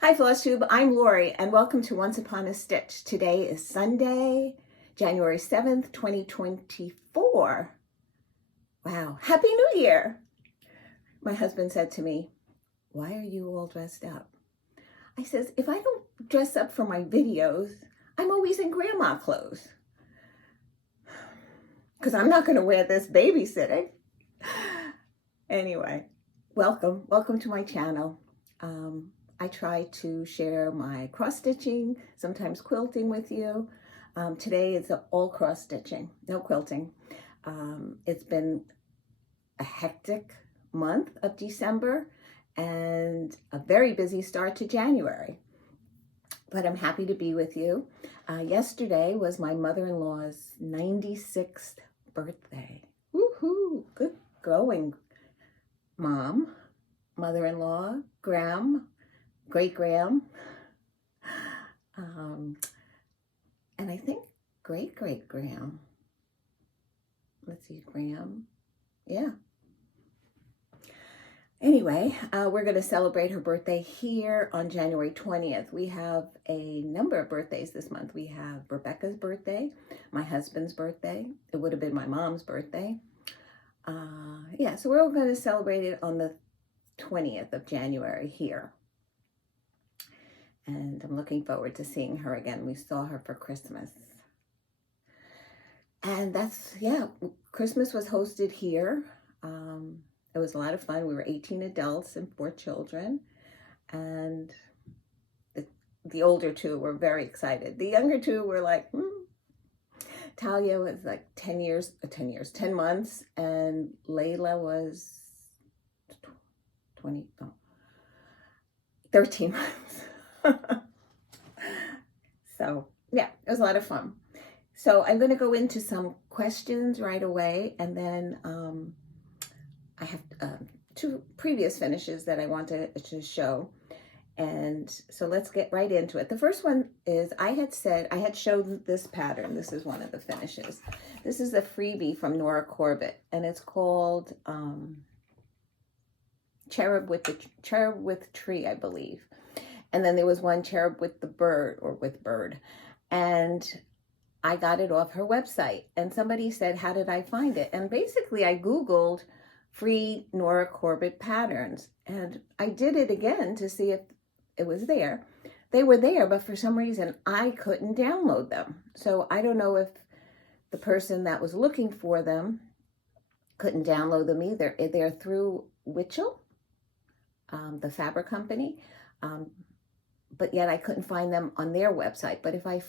Hi Flosstube, I'm Lori and welcome to Once Upon a Stitch. Today is Sunday, January 7th, 2024. Wow, Happy New Year! My husband said to me, "Why are you all dressed up?" I says, "If I don't dress up for my videos, I'm always in grandma clothes. Because I'm not going to wear this babysitting." Anyway, welcome to my channel. I try to share my cross stitching, sometimes quilting with you. Today it's all cross stitching, no quilting. It's been a hectic month of December and a very busy start to January. But I'm happy to be with you. Yesterday was my mother-in-law's 96th birthday. Woohoo! Good going, Mom, mother-in-law, great-gram, and I think great-great-gram. Let's see, Graham. Yeah. Anyway, we're going to celebrate her birthday here on January 20th. We have a number of birthdays this month. We have Rebecca's birthday, my husband's birthday. It would have been my mom's birthday. Yeah, so we're all going to celebrate it on the 20th of January here. And I'm looking forward to seeing her again. We saw her for Christmas. And Christmas was hosted here. It was a lot of fun. We were 18 adults and 4 children. And the older two were very excited. The younger two were like, Talia was like 10 months. And Layla was 13 months. So yeah, it was a lot of fun. So I'm going to go into some questions right away, and then I have 2 previous finishes that I want to show. And so let's get right into it. The first one is I had showed this pattern. This is one of the finishes. This is a freebie from Nora Corbett, and it's called Cherub with Tree, I believe. And then there was one Cherub with the bird, or with bird. And I got it off her website. And somebody said, how did I find it? And basically I Googled free Nora Corbett patterns. And I did it again to see if it was there. They were there, but for some reason I couldn't download them. So I don't know if the person that was looking for them couldn't download them either. They're through Witchell, the fabric company. But yet I couldn't find them on their website. But if I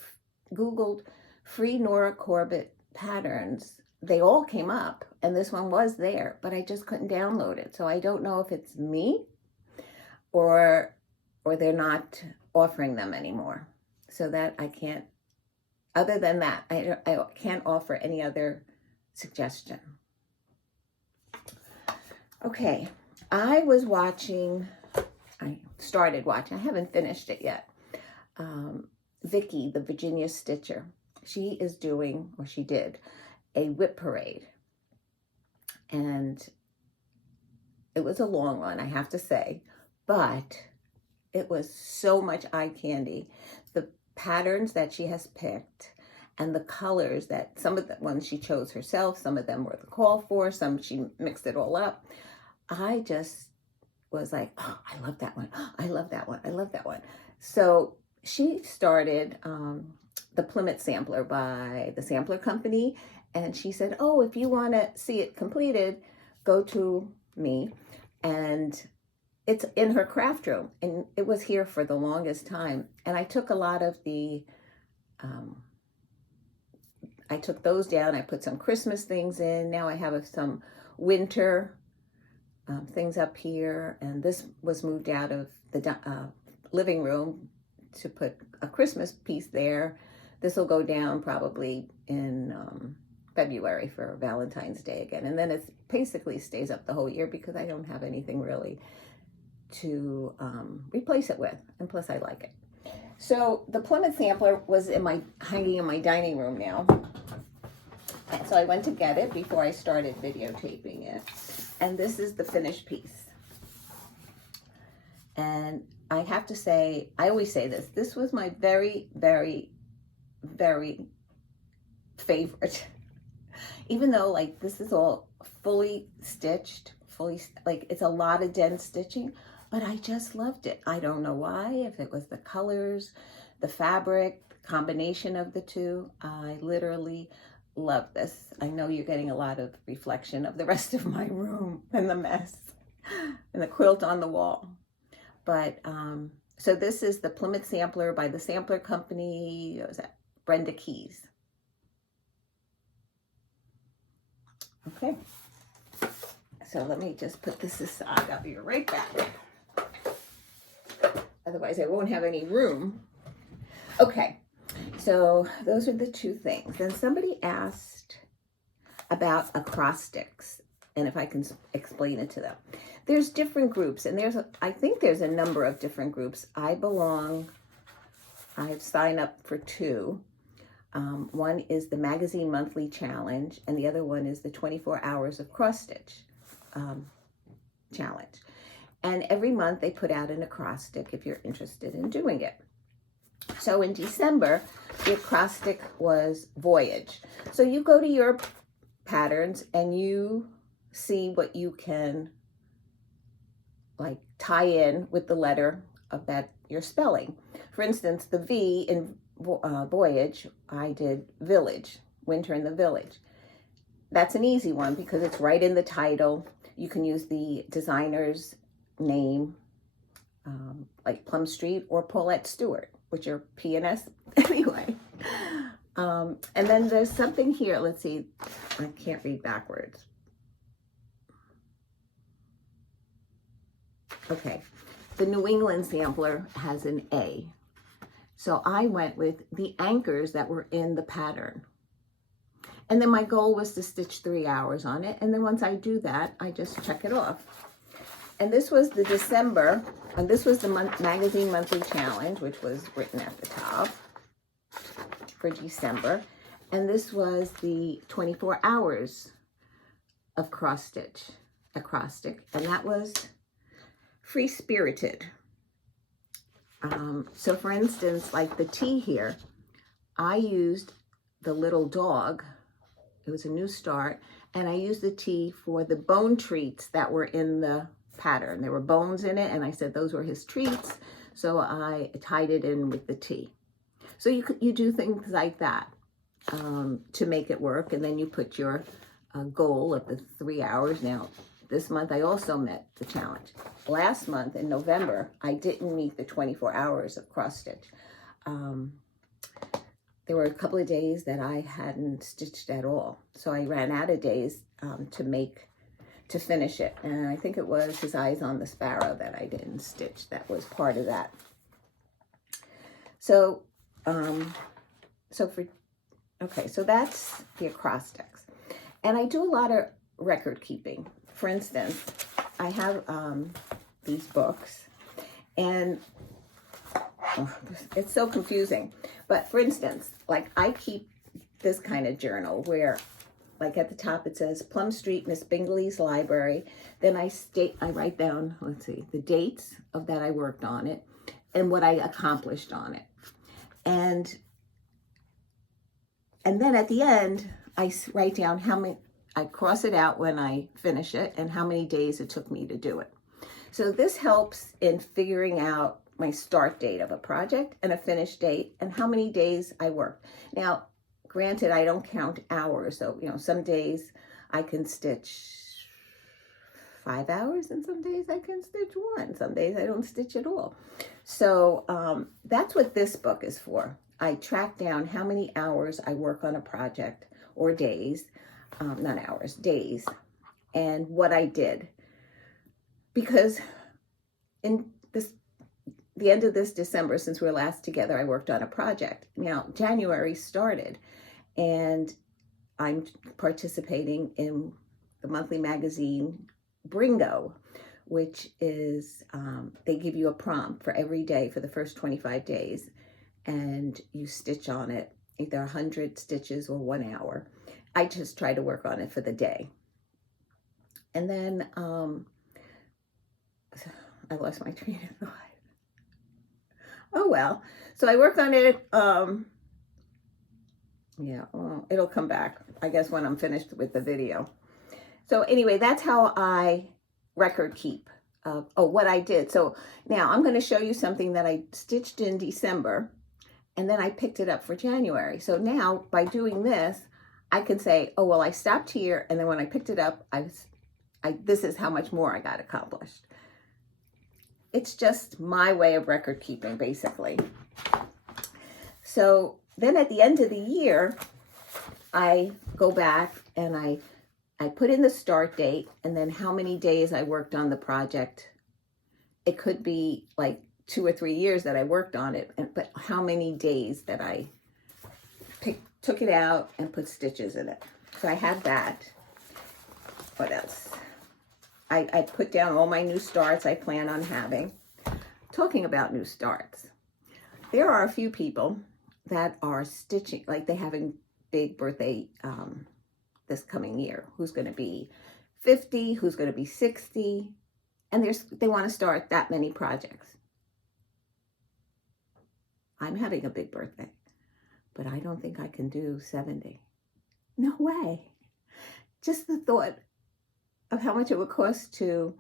Googled free Nora Corbett patterns, they all came up, and this one was there, but I just couldn't download it. So I don't know if it's me or they're not offering them anymore. So that I can't, other than that, I can't offer any other suggestion. Okay, I started watching, I haven't finished it yet. Vicky, the Virginia Stitcher, she is doing, or she did, a whip parade. And it was a long one, I have to say, but it was so much eye candy. The patterns that she has picked and the colors that, some of the ones she chose herself, some of them were the call for, some she mixed it all up. I just was like, oh, I love that one. I love that one. I love that one. So she started the Plymouth Sampler by the Sampler Company. And she said, oh, if you want to see it completed, go to me. And it's in her craft room. And it was here for the longest time. And I took a lot of the, I took those down. I put some Christmas things in. Now I have some winter things up here, and this was moved out of the living room to put a Christmas piece there. This will go down probably in February for Valentine's Day again, and then it basically stays up the whole year because I don't have anything really to replace it with, and plus I like it. So the Plymouth Sampler was hanging in my dining room now, and so I went to get it before I started videotaping it. And this is the finished piece. And I have to say, I always say this was my very, very, very favorite. Even though like this is all fully stitched, like it's a lot of dense stitching, but I just loved it. I don't know why, if it was the colors, the fabric, the combination of the two. I literally love this. I know you're getting a lot of reflection of the rest of my room and the mess and the quilt on the wall. But so this is the Plymouth Sampler by the Sampler Company. What was that? Brenda Keys. Okay. So let me just put this aside. I'll be right back. Otherwise I won't have any room. Okay. So those are the two things. Then somebody asked about acrostics and if I can explain it to them. There's different groups, and I think there's a number of different groups. I've signed up for two. One is the Magazine Monthly Challenge, and the other one is the 24 Hours of Cross Stitch Challenge. And every month they put out an acrostic if you're interested in doing it. So in December, the acrostic was Voyage. So you go to your patterns and you see what you can like tie in with the letter of that you're spelling. For instance, the V in Voyage, I did Village, Winter in the Village. That's an easy one because it's right in the title. You can use the designer's name, like Plum Street or Paulette Stewart, which are P&S anyway. And then there's something here. Let's see. I can't read backwards. Okay. The New England Sampler has an A. So I went with the anchors that were in the pattern. And then my goal was to stitch 3 hours on it. And then once I do that, I just check it off. And this was the December, and this was the Magazine Monthly Challenge, which was written at the top for December. And this was the 24 hours of cross stitch acrostic, and that was Free Spirited. So for instance, like the T here, I used the little dog. It was a new start, and I used the T for the bone treats that were in the pattern. There were bones in it, and I said those were his treats, so I tied it in with the T. So you do things like that to make it work, and then you put your goal of the 3 hours. Now, this month I also met the challenge. Last month in November, I didn't meet the 24 hours of cross stitch. There were a couple of days that I hadn't stitched at all, so I ran out of days to finish it. And I think it was His Eyes on the Sparrow that I didn't stitch. That was part of that. So, so that's the acrostics. And I do a lot of record keeping. For instance, I have these books, and it's so confusing. But for instance, like I keep this kind of journal where, like at the top it says Plum Street, Miss Bingley's Library. Then I write down, let's see, the dates of that I worked on it and what I accomplished on it. And then at the end, I write down how many, I cross it out when I finish it and how many days it took me to do it. So this helps in figuring out my start date of a project and a finish date and how many days I worked. Now, granted, I don't count hours. So, some days I can stitch 5 hours and some days I can stitch 1. Some days I don't stitch at all. So that's what this book is for. I track down how many hours I work on a project, or days, not hours, days, and what I did. Because in the end of this December, since we were last together, I worked on a project. Now, January started, and I'm participating in the monthly magazine BRRIINGO, which is, they give you a prompt for every day for the first 25 days, and you stitch on it, either 100 stitches or 1 hour. I just try to work on it for the day. And then I lost my train of thought. well. So I worked on it. Yeah, well, it'll come back, I guess, when I'm finished with the video. So anyway, that's how I record keep what I did. So now I'm going to show you something that I stitched in December, and then I picked it up for January. So now by doing this, I can say, oh, well, I stopped here, and then when I picked it up, this is how much more I got accomplished. It's just my way of record keeping, basically. So then at the end of the year, I go back and I put in the start date and then how many days I worked on the project. It could be like 2 or 3 years that I worked on it, but how many days that I took it out and put stitches in it. So I have that. What else? I put down all my new starts I plan on having. Talking about new starts, there are a few people that are stitching, like they having big birthday this coming year. Who's going to be 50, who's going to be 60, and they want to start that many projects. I'm having a big birthday, but I don't think I can do 70. No way. Just the thought of how much it would cost to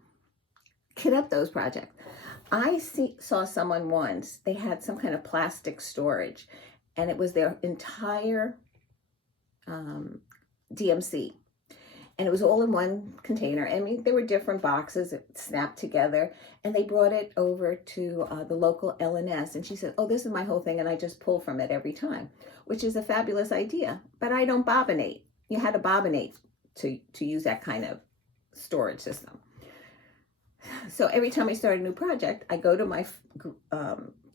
kit up those projects. I saw someone once, they had some kind of plastic storage, and it was their entire DMC. And it was all in one container. I mean, there were different boxes that snapped together, and they brought it over to the local L&S. And she said, oh, this is my whole thing, and I just pull from it every time, which is a fabulous idea. But I don't bobbinate. You had to bobbinate to use that kind of storage system. So every time I start a new project, I go to my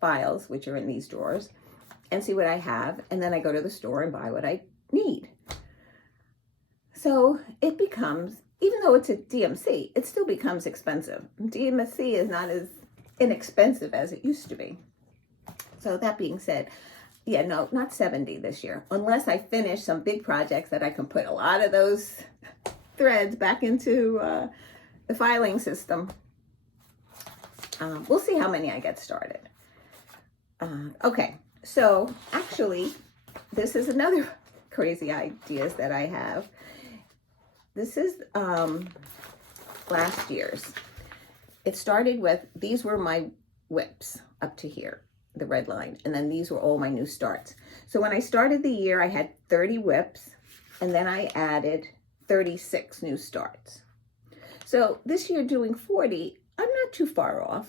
files, which are in these drawers, and see what I have. And then I go to the store and buy what I need. So it becomes, even though it's a DMC, it still becomes expensive. DMC is not as inexpensive as it used to be. So that being said, yeah, no, not 70 this year, unless I finish some big projects that I can put a lot of those threads back into the filing system. We'll see how many I get started. Okay, so actually, this is another crazy ideas that I have. This is last year's. It started with, these were my whips up to here, the red line, and then these were all my new starts. So when I started the year, I had 30 whips, and then I added 36 new starts. So this year doing 40, I'm not too far off.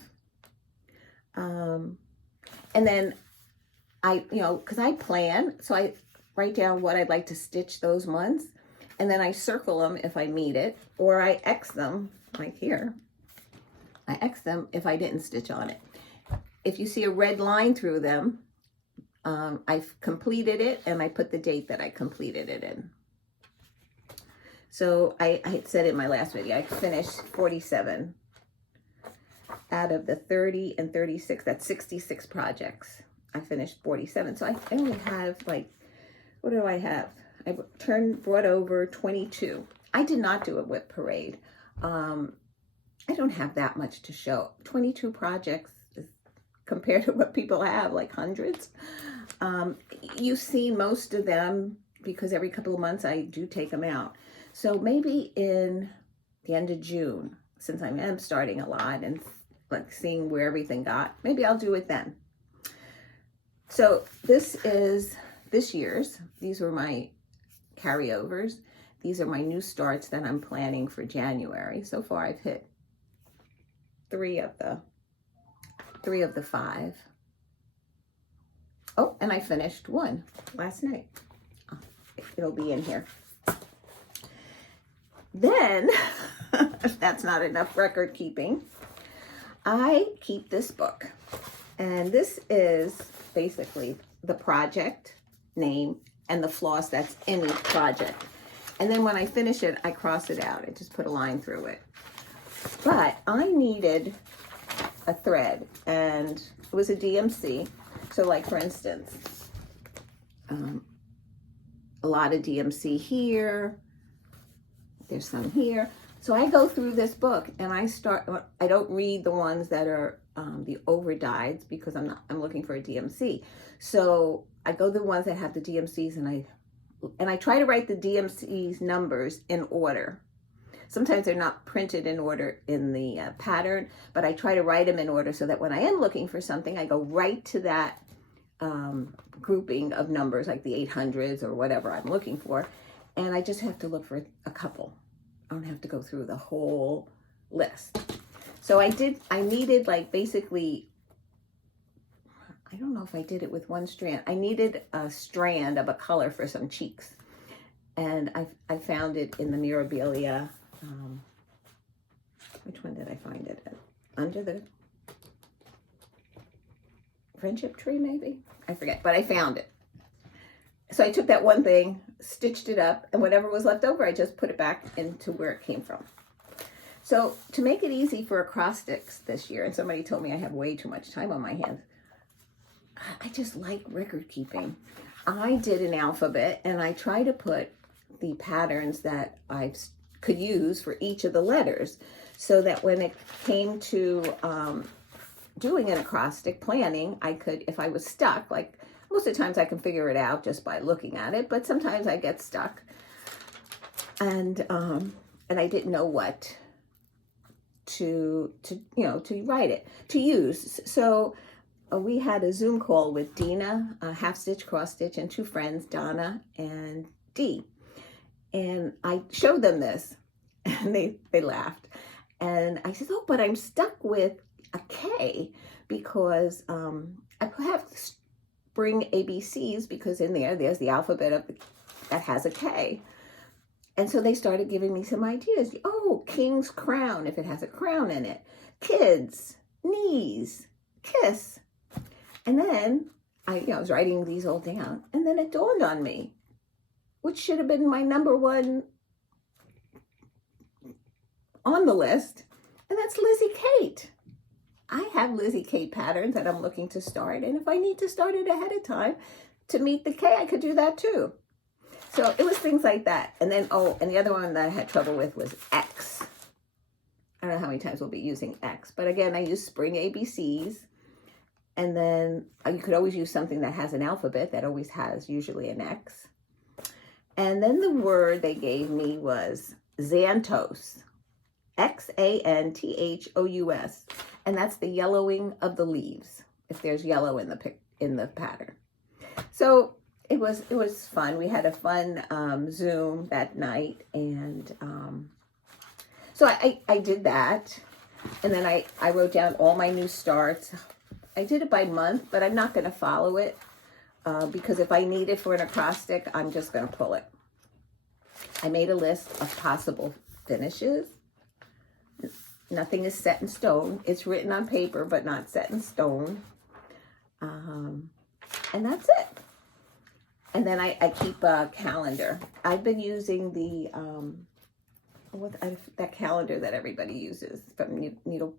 And then because I plan, so I write down what I'd like to stitch those months, and then I circle them if I need it, or I X them, like here. I X them if I didn't stitch on it. If you see a red line through them, I've completed it, and I put the date that I completed it in. So I had said in my last video, I finished 47 out of the 30 and 36, that's 66 projects. I finished 47. So I only have like, what do I have? I brought over 22. I did not do a whip parade. I don't have that much to show. 22 projects compared to what people have, like hundreds. You've seen most of them because every couple of months I do take them out. So maybe in the end of June, since I am starting a lot and like seeing where everything got, maybe I'll do it then. So this is this year's. These were my carryovers. These are my new starts that I'm planning for January. So far I've hit three of the 5. Oh, and I finished one last night. Oh, it'll be in here. Then, if that's not enough record keeping, I keep this book. And this is basically the project name and the floss that's in each project. And then when I finish it, I cross it out. I just put a line through it. But I needed a thread, and it was a DMC. So like, for instance, a lot of DMC here. There's some here. So I go through this book and I don't read the ones that are the over-dyes because I'm looking for a DMC. So I go to the ones that have the DMCs, and I try to write the DMC's numbers in order. Sometimes they're not printed in order in the pattern, but I try to write them in order so that when I am looking for something, I go right to that grouping of numbers, like the 800s or whatever I'm looking for, and I just have to look for a couple. I don't have to go through the whole list. So I needed, like, basically, I don't know if I did it with one strand. I needed a strand of a color for some cheeks, and I found it in the Mirabilia. Which one did I find it at? Under the friendship tree, maybe? I forget, but I found it. So I took that one thing, stitched it up, and whatever was left over, I just put it back into where it came from. So to make it easy for acrostics this year, and somebody told me I have way too much time on my hands, I just like record keeping. I did an alphabet, and I try to put the patterns that I could use for each of the letters, so that when it came to doing an acrostic planning, I could, if I was stuck, like most of the times I can figure it out just by looking at it, but sometimes I get stuck, and I didn't know what to write it, to use. So we had a Zoom call with Dina, half stitch, cross stitch, and two friends, Donna and Dee. And I showed them this, and they laughed. And I said, oh, but I'm stuck with a K because I have spring ABCs, because in there's the alphabet that has a K. And so they started giving me some ideas. Oh, king's crown, if it has a crown in it. Kids, knees, kiss. And then I was writing these all down, and then it dawned on me, which should have been my number one on the list, and that's Lizzie Kate. I have Lizzie Kate patterns that I'm looking to start, and if I need to start it ahead of time to meet the K, I could do that too. So it was things like that. And then, and the other one that I had trouble with was X. I don't know how many times we'll be using X, but again, I use spring ABCs, and then you could always use something that has an alphabet that always has usually an X. And then the word they gave me was xanthos, Xanthous, and that's the yellowing of the leaves, if there's yellow in the pattern. So it was fun. We had a fun Zoom that night, and so I did that, and then I wrote down all my new starts. I did it by month, but I'm not going to follow it. Because if I need it for an acrostic, I'm just going to pull it. I made a list of possible finishes. Nothing is set in stone. It's written on paper, but not set in stone. And that's it. And then I keep a calendar. I've been using the that calendar that everybody uses from Needle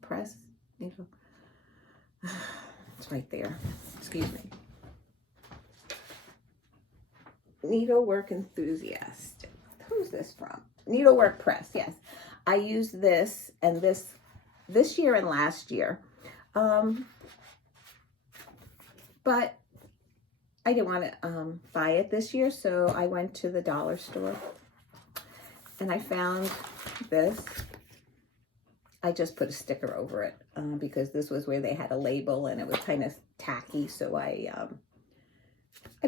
Press. Needle. It's right there. Excuse me. Needlework Enthusiast. Who's this from? Needlework Press, yes. I used this and this year and last year. But I didn't want to buy it this year, so I went to the dollar store and I found this. I just put a sticker over it because this was where they had a label and it was kind of tacky, so I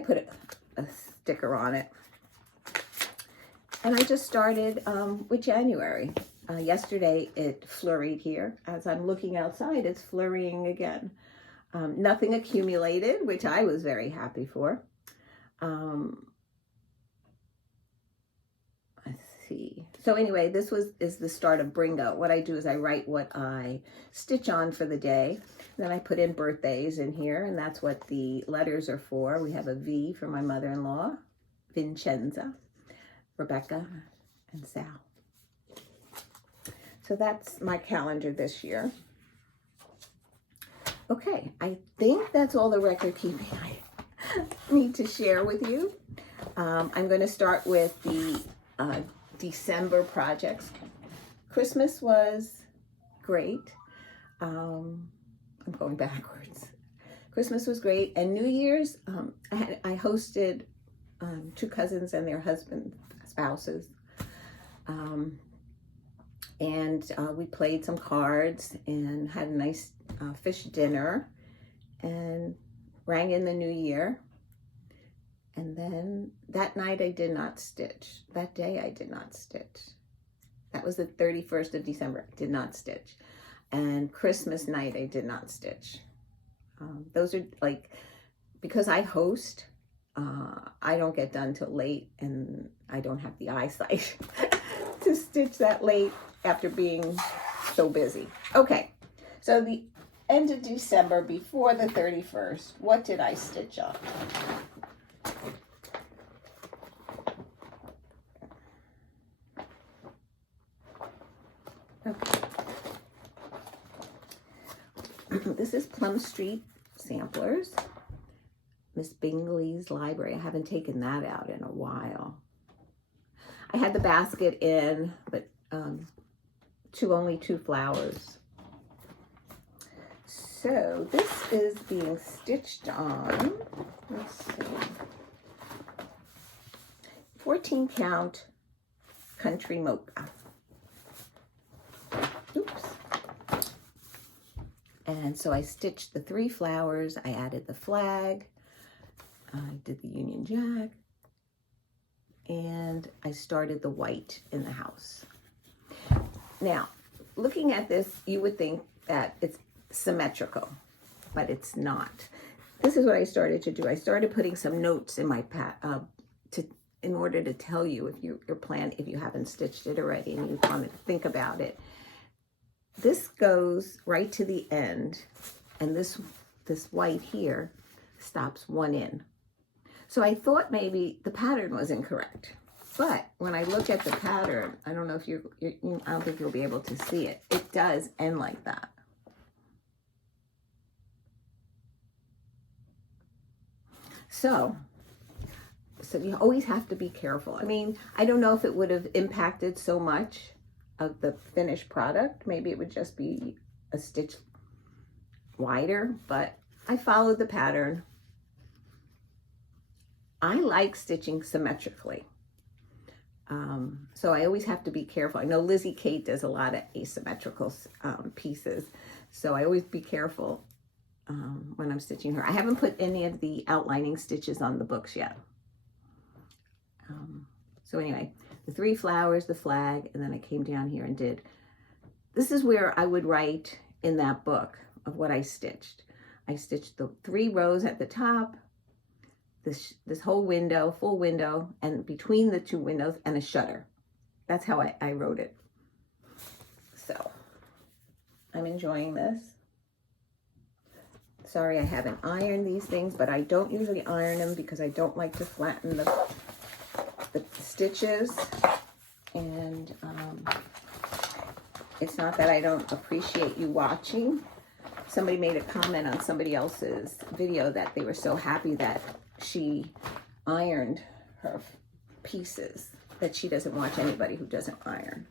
put a sticker on it. And I just started with January. Yesterday it flurried here. As I'm looking outside, it's flurrying again. Nothing accumulated, which I was very happy for. Let's see. So anyway, this is the start of BRRIINGO. What I do is I write what I stitch on for the day. Then I put in birthdays in here, and that's what the letters are for. We have a V for my mother-in-law, Vincenza, Rebecca, and Sal. So that's my calendar this year. Okay, I think that's all the record keeping I need to share with you. I'm going to start with the December projects. Christmas was great. I'm going backwards. Christmas was great, and New Year's, I hosted 2 cousins and their spouses, and we played some cards and had a nice fish dinner and rang in the new year. And then that night I did not stitch. That day I did not stitch. That was the 31st of December. I did not stitch. And Christmas night I did not stitch. Those are like, because I host, I don't get done till late, and I don't have the eyesight to stitch that late after being so busy. Okay, so the end of December before the 31st, what did I stitch on? Okay. This is Plum Street Samplers, Miss Bingley's Library. I haven't taken that out in a while. I had the basket in, but only 2 flowers. So this is being stitched on, let's see, 14 count Country Mocha. Oops. And so I stitched the 3 flowers, I added the flag, I did the Union Jack, and I started the white in the house. Now, looking at this, you would think that it's symmetrical, but it's not. This is what I started to do. I started putting some notes in my in order to tell you if your plan, if you haven't stitched it already and you want to think about it. This goes right to the end, and this white here stops 1 in. So I thought maybe the pattern was incorrect. But when I look at the pattern, I don't know if I don't think you'll be able to see it. It does end like that. So you always have to be careful. I mean, I don't know if it would have impacted so much of the finished product. Maybe it would just be a stitch wider, but I followed the pattern. I like stitching symmetrically. So I always have to be careful. I know Lizzie Kate does a lot of asymmetrical pieces, so I always be careful when I'm stitching her. I haven't put any of the outlining stitches on the books yet. So anyway, the 3 flowers, the flag, and then I came down here and did. This is where I would write in that book of what I stitched. I stitched the 3 rows at the top, this whole window, full window, and between the 2 windows and a shutter. That's how I wrote it. So I'm enjoying this. Sorry I haven't ironed these things, but I don't usually iron them because I don't like to flatten the stitches. And it's not that I don't appreciate you watching. Somebody made a comment on somebody else's video that they were so happy that she ironed her pieces, that she doesn't watch anybody who doesn't iron.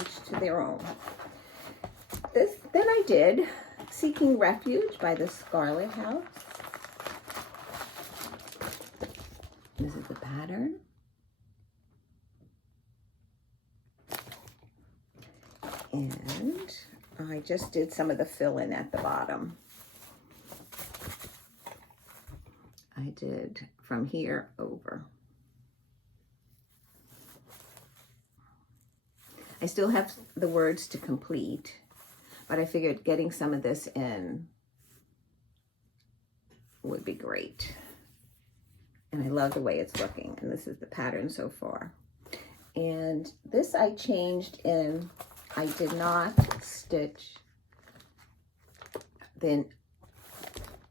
Each to their own. Then I did Seeking Refuge by the Scarlet House. This is the pattern. And I just did some of the fill-in at the bottom. I did from here over. I still have the words to complete, but I figured getting some of this in would be great. And I love the way it's looking. And this is the pattern so far. And this I changed in, I did not stitch then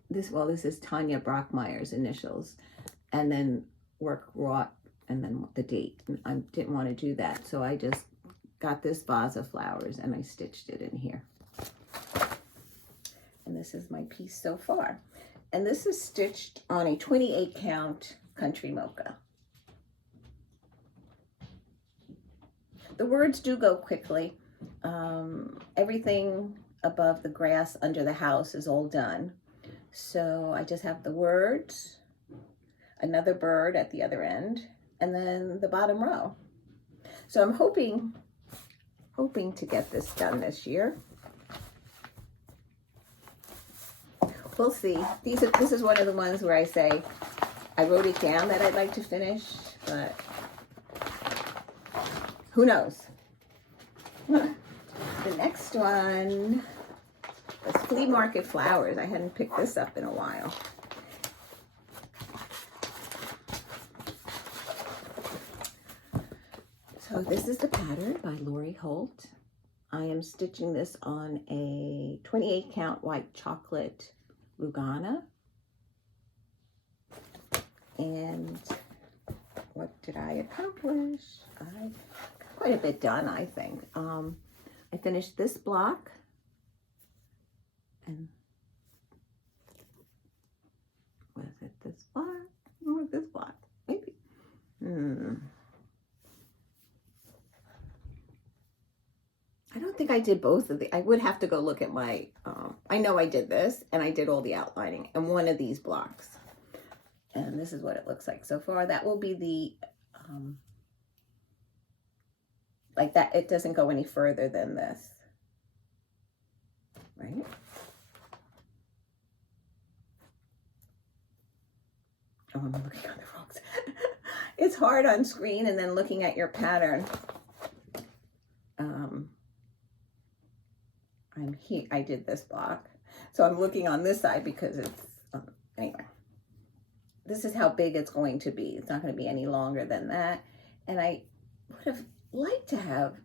this is Tanya Brockmeyer's initials, and then work wrought, and then the date. And I didn't want to do that, so I just got this vase of flowers and I stitched it in here. And this is my piece so far. And this is stitched on a 28 count Country Mocha. The words do go quickly. everything above the grass under the house is all done. So I just have the words, another bird at the other end, and then the bottom row. So I'm hoping to get this done this year. We'll see. This is one of the ones where I say, I wrote it down that I'd like to finish, but who knows? The next one was Flea Market Flowers. I hadn't picked this up in a while. So this is the pattern by Lori Holt. I am stitching this on a 28 count white chocolate Lugana. And what did I accomplish? I got quite a bit done, I think. I finished this block, and was it this block or this block? Maybe. I don't think I did both of the. I would have to go look at my. I know I did this, and I did all the outlining in one of these blocks. And this is what it looks like so far. That will be the, like that, it doesn't go any further than this, right? Oh, I'm looking on the wrong side. It's hard on screen and then looking at your pattern. I'm here, I did this block. So I'm looking on this side because it's, anyway. This is how big it's going to be. It's not going to be any longer than that. And I would have liked to have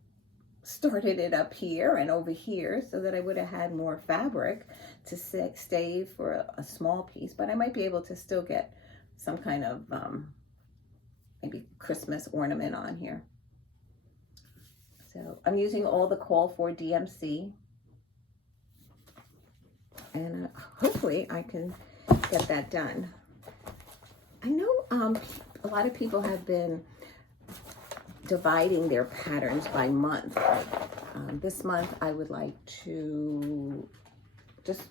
started it up here and over here so that I would have had more fabric to save for a small piece. But I might be able to still get some kind of maybe Christmas ornament on here. So I'm using all the call for DMC. And hopefully I can get that done. I know a lot of people have been dividing their patterns by month. This month I would like to just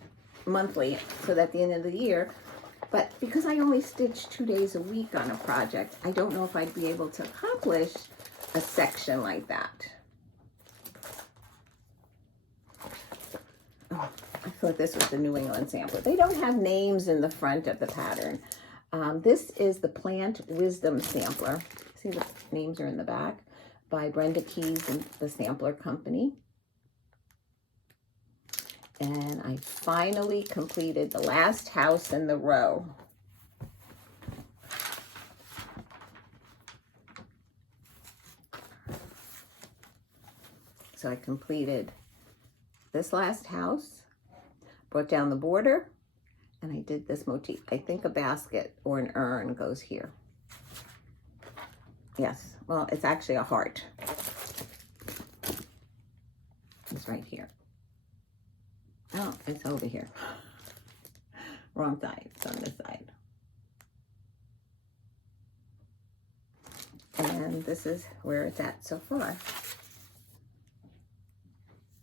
monthly, so that at the end of the year, but because I only stitch 2 days a week on a project, I don't know if I'd be able to accomplish a section like that. Oh, I thought this was the New England sampler. They don't have names in the front of the pattern. This is the Plant Wisdom Sampler. See, the names are in the back, by Brenda Keys and the Sampler Company. And I finally completed the last house in the row. So I completed this last house, brought down the border, and I did this motif. I think a basket or an urn goes here. Yes, well, it's actually a heart. It's right here. Oh, it's over here. Wrong side, it's on this side. And this is where it's at so far.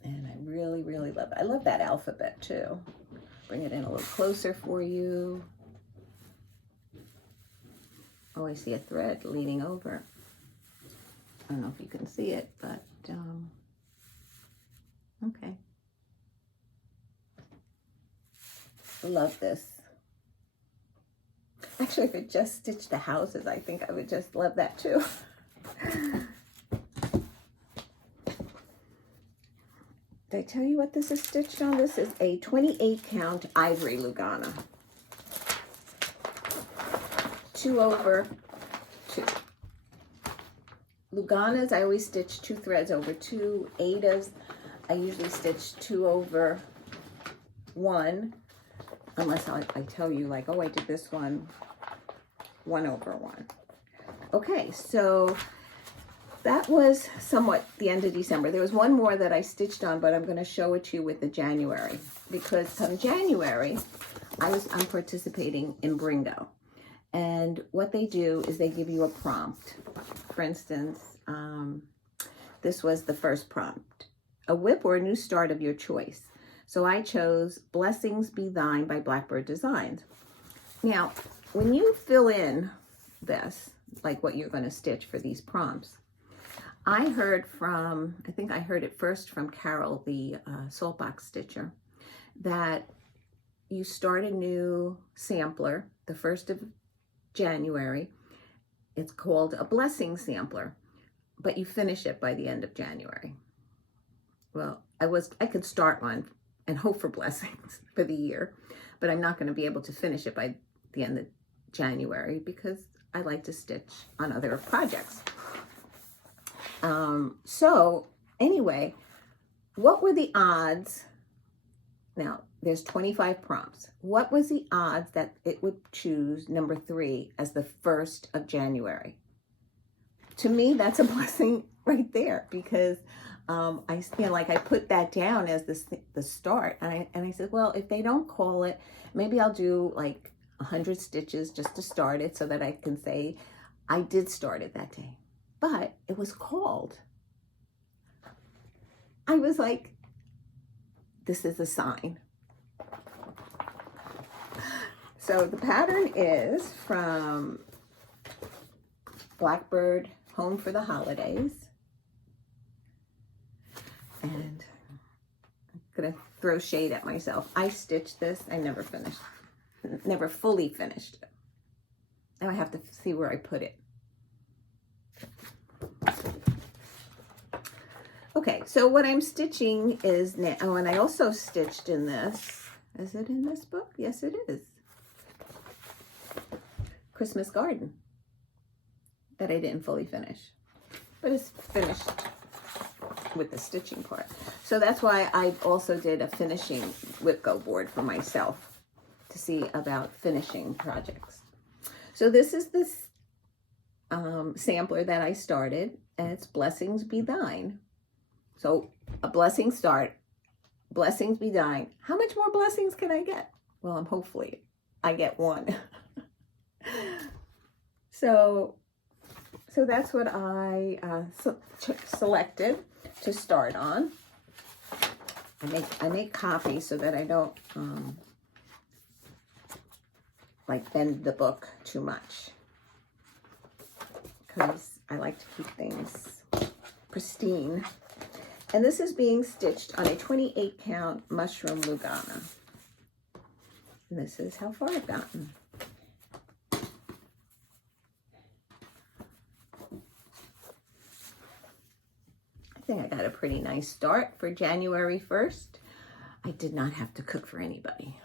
And I really, really love it. I love that alphabet too. Bring it in a little closer for you. Oh, I see a thread leading over. I don't know if you can see it, but okay. I love this. Actually, if it just stitched the houses, I think I would just love that too. Did I tell you what this is stitched on? This is a 28 count ivory Lugana. 2/2. Luganas, I always stitch 2 threads over 2. Adas, I usually stitch 2/1, unless I tell you like, oh, I did this one 1/1. Okay, so that was somewhat the end of December. There was one more that I stitched on, but I'm going to show it to you with the January, because come January, I'm participating in BRRIINGO. And what they do is they give you a prompt. For instance, this was the first prompt. a whip or a new start of your choice. So I chose Blessings Be Thine by Blackbird Designs. Now, when you fill in this, like what you're going to stitch for these prompts, I heard from, I think I heard it first from Carol, the saltbox stitcher, that you start a new sampler the 1st of January. It's called a blessing sampler, but you finish it by the end of January. Well, I could start one and hope for blessings for the year, but I'm not going to be able to finish it by the end of January because I like to stitch on other projects. So anyway, what were the odds? Now, there's 25 prompts. What was the odds that it would choose number 3 as the 1st of January? To me, that's a blessing right there, because I put that down as the start, and I said, well, if they don't call it, maybe I'll do like 100 stitches just to start it, so that I can say I did start it that day. But it was called. I was like, this is a sign. So the pattern is from Blackbird Home for the Holidays. And I'm gonna throw shade at myself. I stitched this, I never fully finished it. Now I have to see where I put it. Okay, so what I'm stitching is now, oh, and I also stitched in this. Is it in this book? Yes, it is. Christmas Garden that I didn't fully finish, but it's finished with the stitching part. So that's why I also did a finishing whip-go board for myself to see about finishing projects. So this is this sampler that I started, and it's Blessings Be Thine. So a blessing start, blessings be thine. How much more blessings can I get? Well, hopefully I get one. So that's what I selected to start on. I make copies so that I don't like bend the book too much, because I like to keep things pristine. And this is being stitched on a 28 count mushroom Lugana. And this is how far I've gotten. I think I got a pretty nice start for January 1st. I did not have to cook for anybody.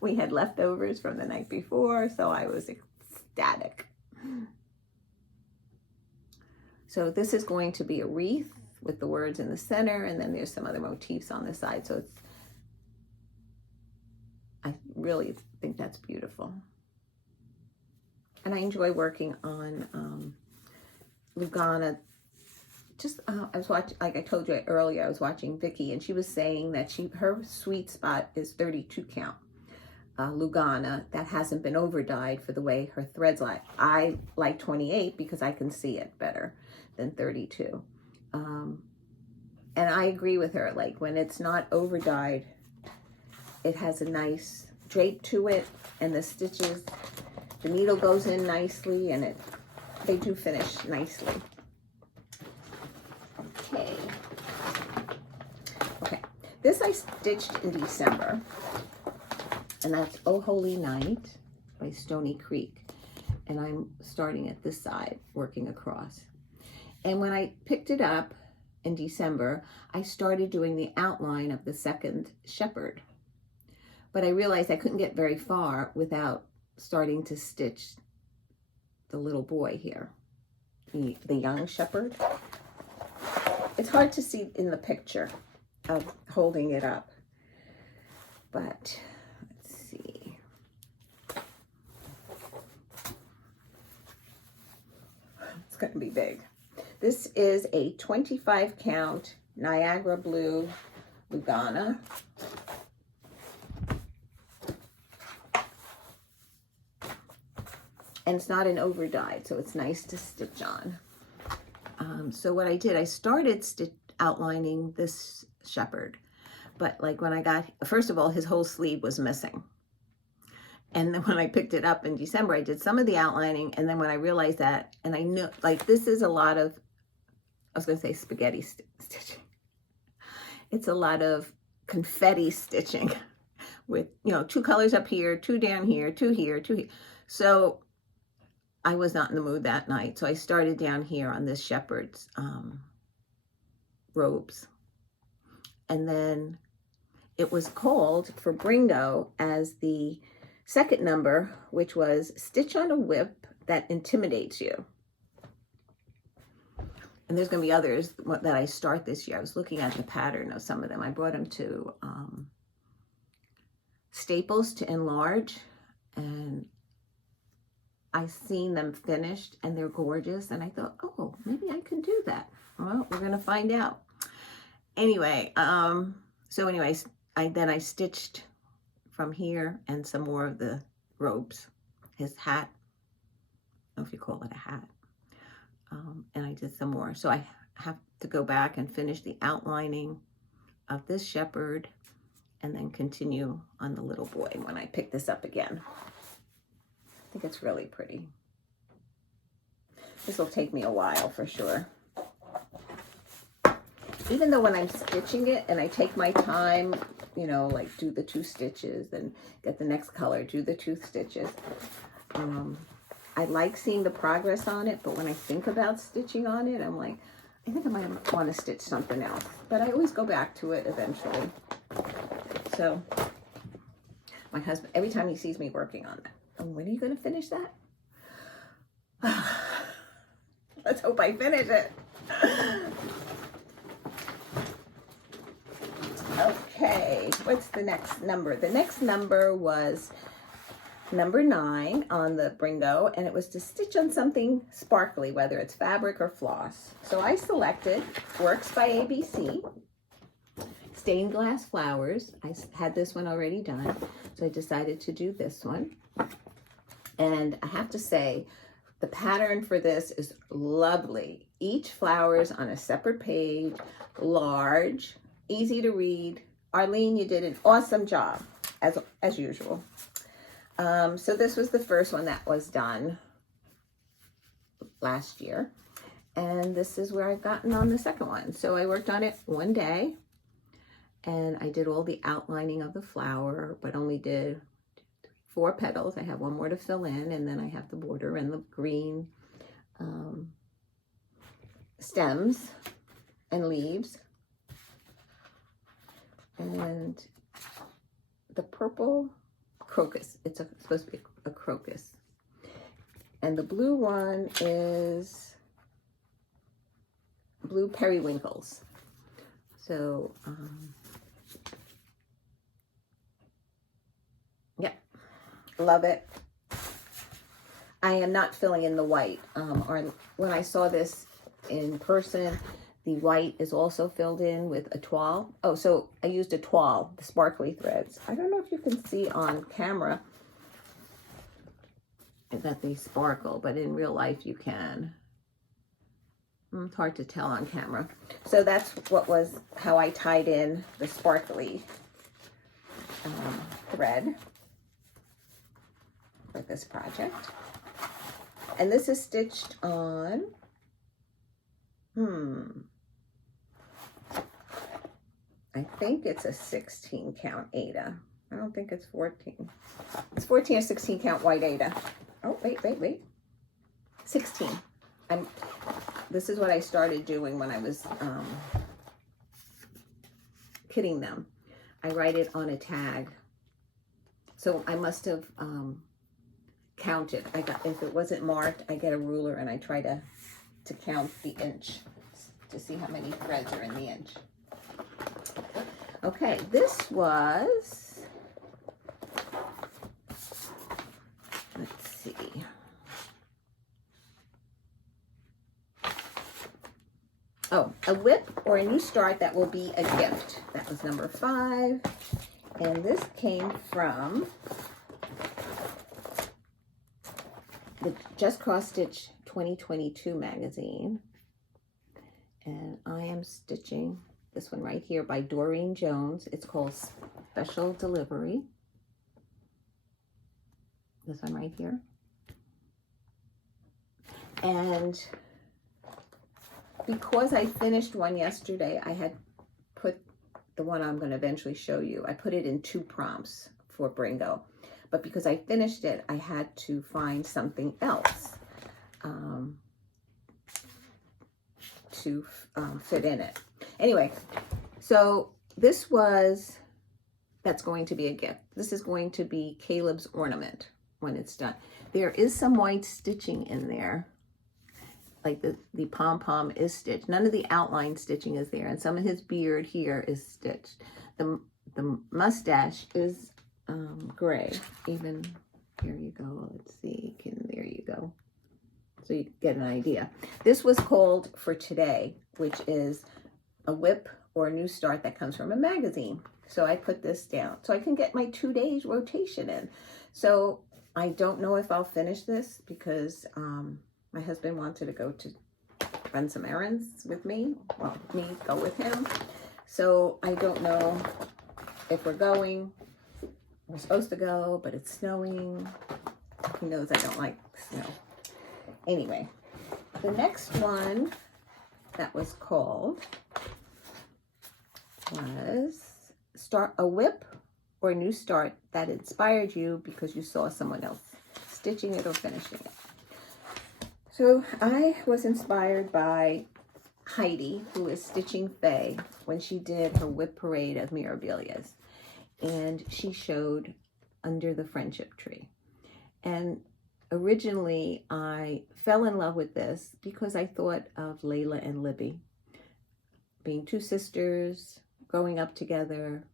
We had leftovers from the night before, so I was ecstatic. So this is going to be a wreath with the words in the center, and then there's some other motifs on the side. So I really think that's beautiful. And I enjoy working on Lugana. I was watching, like I told you earlier, I was watching Vicky, and she was saying that her sweet spot is 32 count Lugana that hasn't been over dyed for the way her threads lie. I like 28 because I can see it better than 32. And I agree with her, like when it's not over dyed, it has a nice drape to it, and the stitches, the needle goes in nicely, and they do finish nicely. Okay, this I stitched in December, and that's Oh Holy Night by Stony Creek, and I'm starting at this side, working across. And when I picked it up in December, I started doing the outline of the second shepherd, but I realized I couldn't get very far without starting to stitch the little boy here, the young shepherd. It's hard to see in the picture of holding it up, but let's see. It's going to be big. This is a 25 count Niagara Blue Lugana. And it's not an over dyed, so it's nice to stitch on. So what I did, I started outlining this shepherd. But like when I got, first of all, his whole sleeve was missing. And then when I picked it up in December, I did some of the outlining. And then when I realized that, and I knew, like, this is a lot of, I was going to say spaghetti stitching. It's a lot of confetti stitching with, you know, 2 colors up here, 2 down here, 2 here, 2 here. So I was not in the mood that night. So I started down here on this shepherd's robes. And then it was called for BRRIINGO as the second number, which was Stitch on a Whip That Intimidates You. And there's going to be others that I start this year. I was looking at the pattern of some of them. I brought them to Staples to enlarge, and I seen them finished and they're gorgeous. And I thought, oh, maybe I can do that. Well, we're going to find out. Anyway, so anyways, I stitched from here and some more of the robes, his hat, I don't know if you call it a hat, and I did some more. So I have to go back and finish the outlining of this shepherd and then continue on the little boy when I pick this up again. I think it's really pretty. This will take me a while for sure. Even though when I'm stitching it and I take my time, you know, like do the 2 stitches and get the next color, do the 2 stitches. I like seeing the progress on it, but when I think about stitching on it, I'm like, I think I might want to stitch something else. But I always go back to it eventually. So my husband, every time he sees me working on that, oh, when are you going to finish that? Let's hope I finish it. Okay, what's the next number? The next number was number 9 on the BRRIINGO, and it was to stitch on something sparkly, whether it's fabric or floss. So I selected Works by ABC, Stained Glass Flowers. I had this one already done, so I decided to do this one. And I have to say, the pattern for this is lovely. Each flower is on a separate page, large, easy to read. Arlene, you did an awesome job, as usual. So this was the first one that was done last year. And this is where I've gotten on the second one. So I worked on it one day, and I did all the outlining of the flower, but only did 4 petals. I have 1 more to fill in, and then I have the border and the green stems and leaves. And the purple crocus, it's supposed to be a crocus. And the blue one is blue periwinkles. So, yeah, love it. I am not filling in the white. Or when I saw this in person, the white is also filled in with a toile. Oh, so I used a toile, the sparkly threads. I don't know if you can see on camera that they sparkle, but in real life you can. It's hard to tell on camera. So that's how I tied in the sparkly thread for this project. And this is stitched on, I think it's a 16 count Aida. I don't think it's 14. It's 14 or 16 count white Aida. Oh, wait. 16. This is what I started doing when I was kitting them. I write it on a tag. So I must have counted. If it wasn't marked, I get a ruler and I try to count the inch to see how many threads are in the inch. Okay, this was, let's see. Oh, a whip or a new start that will be a gift. That was number 5. And this came from the Just Cross Stitch 2022 magazine. And I am stitching this one right here by Doreen Jones. It's called Special Delivery. This one right here. And because I finished one yesterday, I had put the one I'm going to eventually show you. I put it in 2 prompts for BRRIINGO. But because I finished it, I had to find something else to fit in it. Anyway, so this was, that's going to be a gift. This is going to be Caleb's ornament when it's done. There is some white stitching in there. Like the pom-pom is stitched. None of the outline stitching is there. And some of his beard here is stitched. The mustache is gray. Even, here you go. Let's see. There you go. So you get an idea. This was called for today, which is a whip or a new start that comes from a magazine. So I put this down so I can get my 2 days rotation in. So I don't know if I'll finish this because my husband wanted to go to run some errands with me. Well, me go with him. So I don't know if we're going. We're supposed to go, but it's snowing. He knows I don't like snow. Anyway, the next one that was called was Start a Whip or a New Start that inspired you because you saw someone else stitching it or finishing it. So I was inspired by Heidi, who is stitching Faye, when she did her whip parade of Mirabilias. And she showed Under the Friendship Tree. And originally I fell in love with this because I thought of Layla and Libby being 2 sisters, growing up together.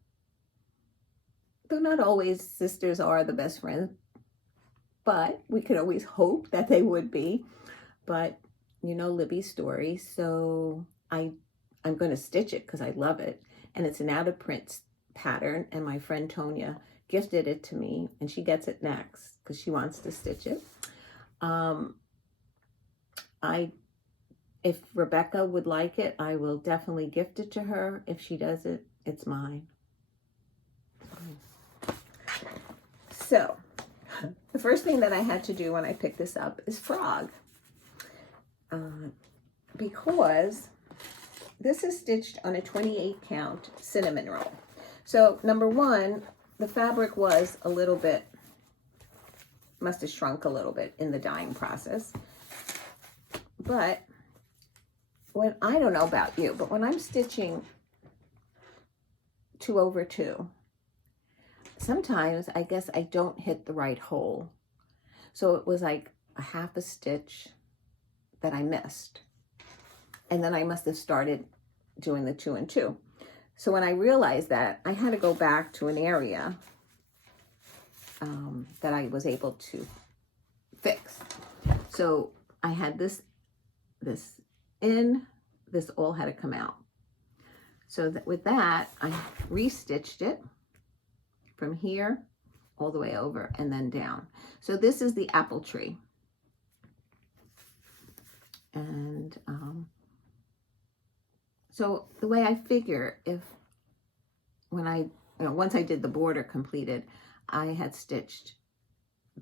Though not always sisters are the best friends, but we could always hope that they would be. But you know Libby's story, so I'm going to stitch it because I love it. And it's an out of print pattern, and my friend Tonya gifted it to me, and she gets it next because she wants to stitch it. If Rebecca would like it, I will definitely gift it to her. If she does it, it's mine. So the first thing that I had to do when I picked this up is frog. Because this is stitched on a 28 count cinnamon roll. So number one, the fabric was a little bit, must have shrunk a little bit in the dyeing process. But when, I don't know about you, but when I'm stitching 2/2, sometimes I guess I don't hit the right hole. So it was like a half a stitch that I missed. And then I must have started doing the 2 and 2. So when I realized that, I had to go back to an area that I was able to fix. So I had this in, this all had to come out. So that with that, I restitched it from here all the way over and then down. So this is the apple tree. And so the way I figure, once I did the border completed, I had stitched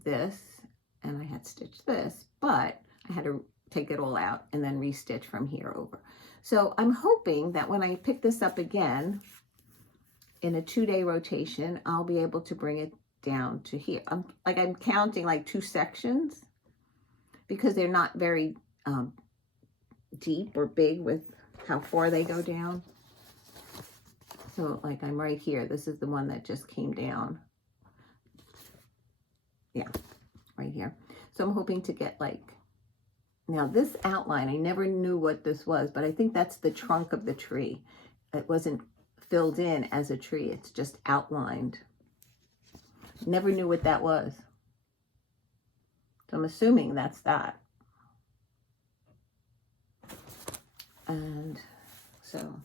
this and I had stitched this, but I had to take it all out and then restitch from here over. So I'm hoping that when I pick this up again in a 2-day rotation, I'll be able to bring it down to here. I'm counting like 2 sections because they're not very deep or big with how far they go down. So like I'm right here. This is the one that just came down. Yeah, right here. So I'm hoping to get like, now this outline, I never knew what this was, but I think that's the trunk of the tree. It wasn't filled in as a tree. It's just outlined. Never knew what that was. So I'm assuming that's that. And so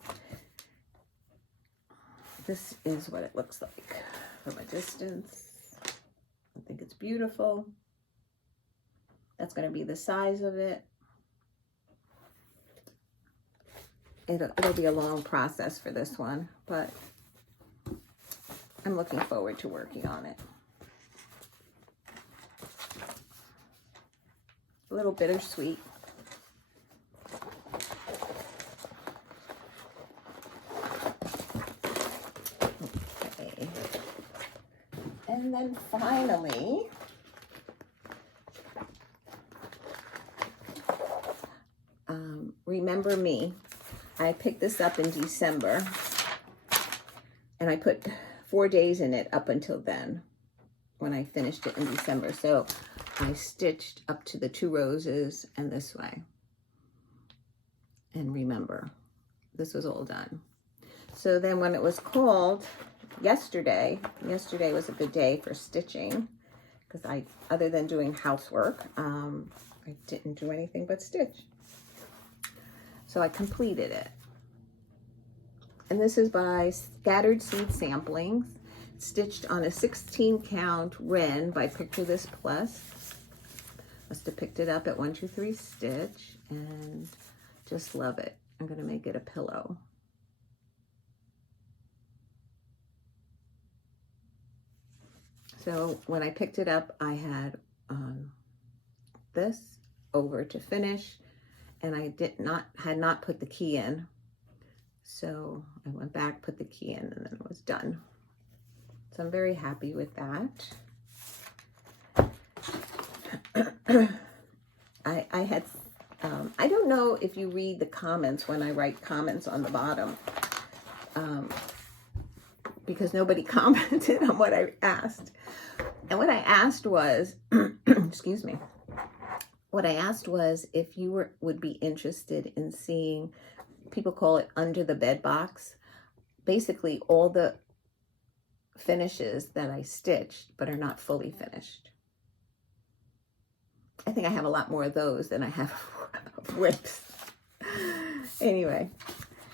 this is what it looks like from a distance. I think it's beautiful. That's going to be the size of it. it'll be a long process for this one, but I'm looking forward to working on it. A little bittersweet. Okay. And then finally, Remember Me. I picked this up in December, and I put 4 days in it up until then when I finished it in December. So I stitched up to the 2 roses and this way. And remember, this was all done. So then when it was called yesterday was a good day for stitching, because other than doing housework, I didn't do anything but stitch. So I completed it. And this is by Scattered Seed Samplings, stitched on a 16 count Wren by Picture This Plus. Must have picked it up at 1, 2, 3 stitch, and just love it. I'm gonna make it a pillow. So when I picked it up, I had this over to finish, and I had not put the key in. So I went back, put the key in, and then it was done. So I'm very happy with that. I don't know if you read the comments when I write comments on the bottom, because nobody commented on what I asked. And what I asked was, excuse me, what I asked was if you would be interested in seeing, people call it under the bed box, basically all the finishes that I stitched but are not fully finished. I think I have a lot more of those than I have of whips. Anyway,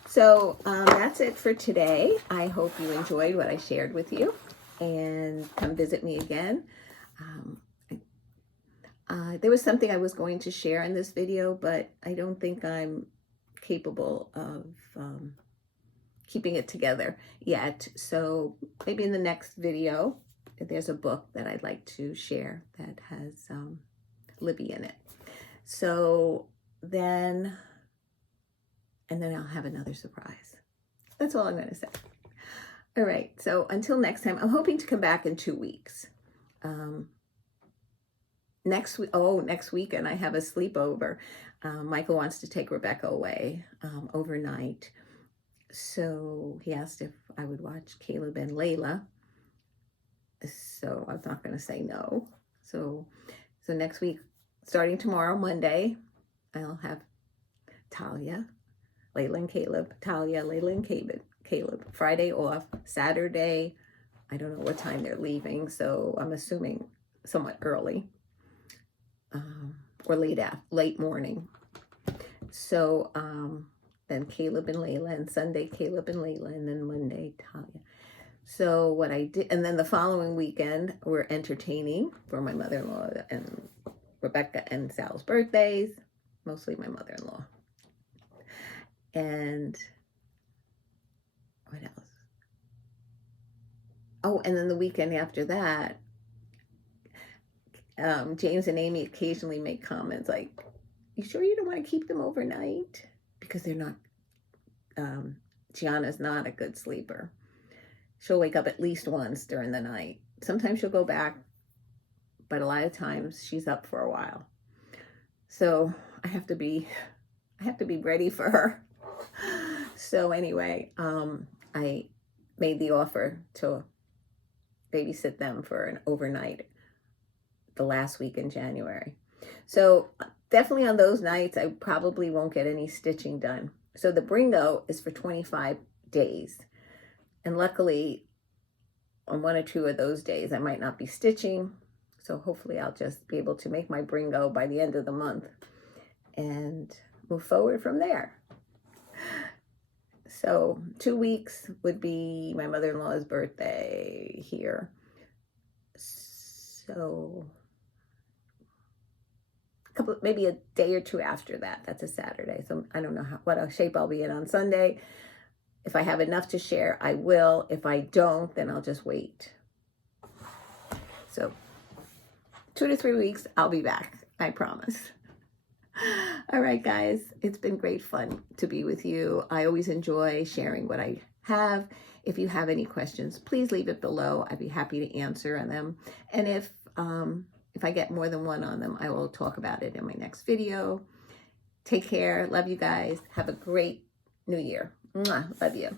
so that's it for today. I hope you enjoyed what I shared with you, and come visit me again. There was something I was going to share in this video, but I don't think I'm capable of keeping it together yet. So maybe in the next video, there's a book that I'd like to share that has Libby in it. So then, and then I'll have another surprise. That's all I'm going to say. All right. So until next time, I'm hoping to come back in 2 weeks. Next weekend I have a sleepover. Michael wants to take Rebecca away overnight. So he asked if I would watch Caleb and Layla. So I'm not going to say no. So next week, starting tomorrow, Monday, I'll have Talia, Layla and Caleb. Talia, Layla and Caleb. Friday off. Saturday, I don't know what time they're leaving, so I'm assuming somewhat early. Or late morning. So then Caleb and Layla, and Sunday Caleb and Layla, and then Monday Talia. So what I did, and then the following weekend we're entertaining for my mother-in-law and Rebecca and Sal's birthdays, mostly my mother-in-law. And what else? Oh, and then the weekend after that, James and Amy occasionally make comments like, you sure you don't want to keep them overnight? Because they're not, Gianna's not a good sleeper. She'll wake up at least once during the night. Sometimes she'll go back, but a lot of times she's up for a while. So I have to be ready for her. So anyway, I made the offer to babysit them for an overnight the last week in January. So definitely on those nights, I probably won't get any stitching done. So the BRRIINGO is for 25 days. And luckily, on 1 or 2 of those days, I might not be stitching. So hopefully I'll just be able to make my BRRIINGO by the end of the month and move forward from there. So 2 weeks would be my mother-in-law's birthday here. So maybe a day or two after that. That's a Saturday. So I don't know what shape I'll be in on Sunday. If I have enough to share, I will. If I don't, then I'll just wait. So 2 to 3 weeks, I'll be back. I promise. All right, guys. It's been great fun to be with you. I always enjoy sharing what I have. If you have any questions, please leave it below. I'd be happy to answer on them. And if I get more than one on them, I will talk about it in my next video. Take care. Love you guys. Have a great new year. Mwah. Love you.